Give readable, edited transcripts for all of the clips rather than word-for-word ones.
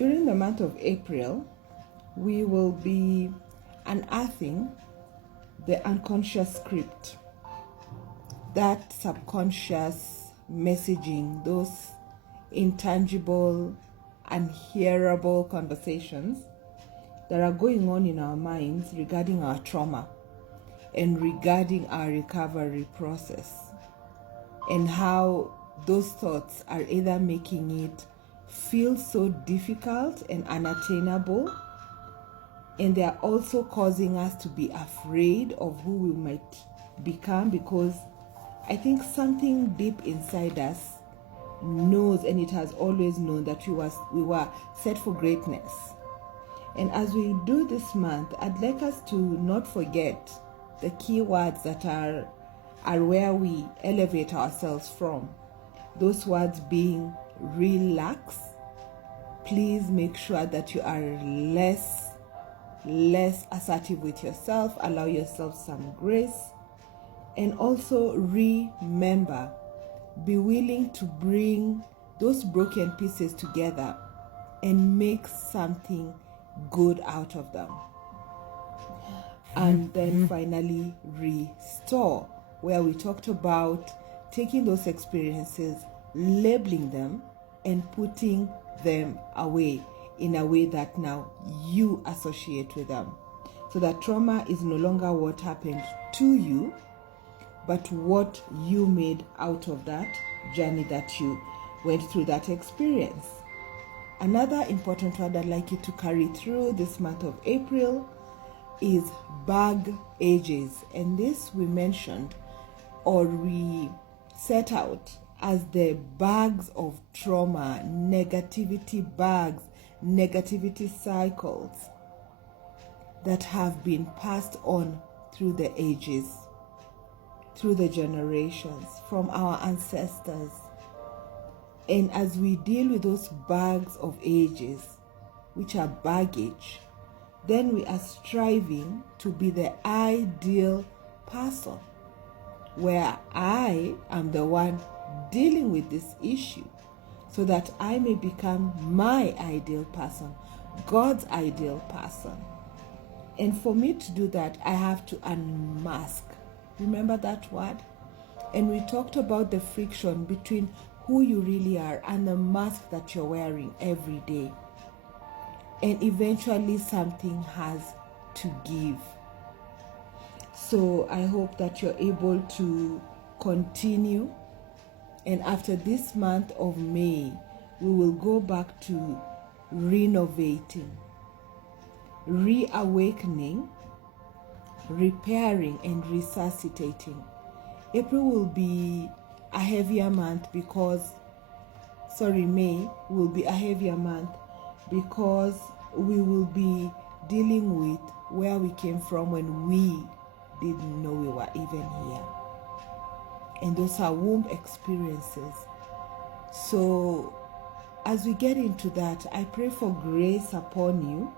During the month of April, we will be unearthing the unconscious script, that subconscious messaging, those intangible, unhearable conversations that are going on in our minds regarding our trauma and regarding our recovery process, and how those thoughts are either making it feel so difficult and unattainable, and they are also causing us to be afraid of who we might become, because I think something deep inside us knows, and it has always known, that we were set for greatness. And as we do this month, I'd like us to not forget the key words that are where we elevate ourselves from. Those words being relax. Please make sure that you are less assertive with yourself. Allow yourself some grace. And also remember, be willing to bring those broken pieces together and make something good out of them. And then finally restore, where we talked about taking those experiences, labeling them, and putting them away in a way that now you associate with them, so that trauma is no longer what happened to you, but what you made out of that journey that you went through, that experience. Another important word I'd like you to carry through this month of April is bag ages. And this we mentioned, or we set out as the bags of trauma, negativity bags, negativity cycles that have been passed on through the ages, through the generations, from our ancestors. And as we deal with those bags of ages, which are baggage, then we are striving to be the ideal person, where I am the one dealing with this issue, so that I may become my ideal person, God's ideal person. And for me to do that, I have to unmask. Remember that word? And we talked about the friction between who you really are and the mask that you're wearing every day. And eventually something has to give. So I hope that you're able to continue. And after this month of May, we will go back to renovating, reawakening, repairing, and resuscitating. April will be a heavier month May will be a heavier month because we will be dealing with where we came from when we didn't know we were even here. And those are womb experiences. So as we get into that, I pray for grace upon you.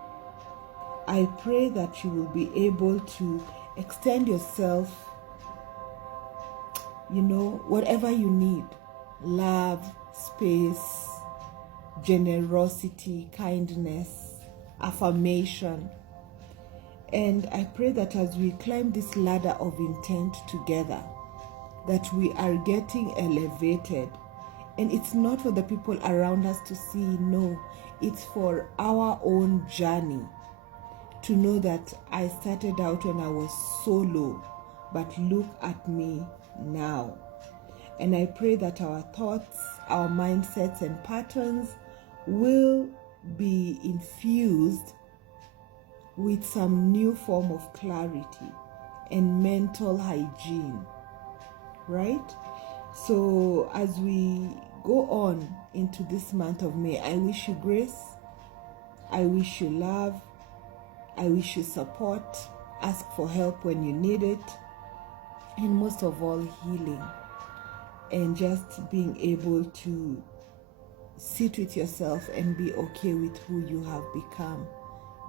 I pray that you will be able to extend yourself, whatever you need: love, space, generosity, kindness, affirmation. And I pray that as we climb this ladder of intent together, that we are getting elevated. And it's not for the people around us to see, no, it's for our own journey to know that I started out when I was so low, but look at me now. And I pray that our thoughts, our mindsets and patterns will be infused with some new form of clarity and mental hygiene, right? So as we go on into this month of May, I wish you grace, I wish you love, I wish you support, ask for help when you need it, and most of all, healing. And just being able to sit with yourself and be okay with who you have become.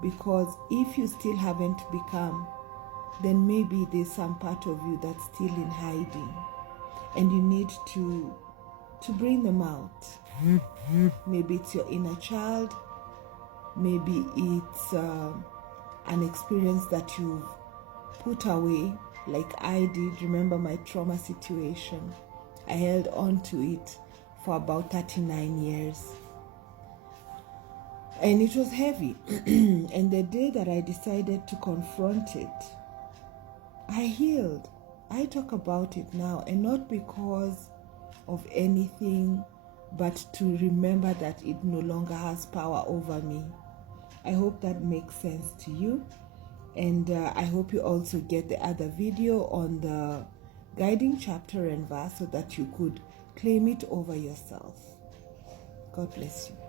Because if you still haven't become, then maybe there's some part of you that's still in hiding. And you need to bring them out. Maybe it's your inner child. Maybe it's an experience that you've put away, like I did. Remember my trauma situation? I held on to it for about 39 years. And it was heavy. And the day that I decided to confront it, I healed. I talk about it now, and not because of anything, but to remember that it no longer has power over me. I hope that makes sense to you. And I hope you also get the other video on the guiding chapter and verse so that you could claim it over yourself. God bless you.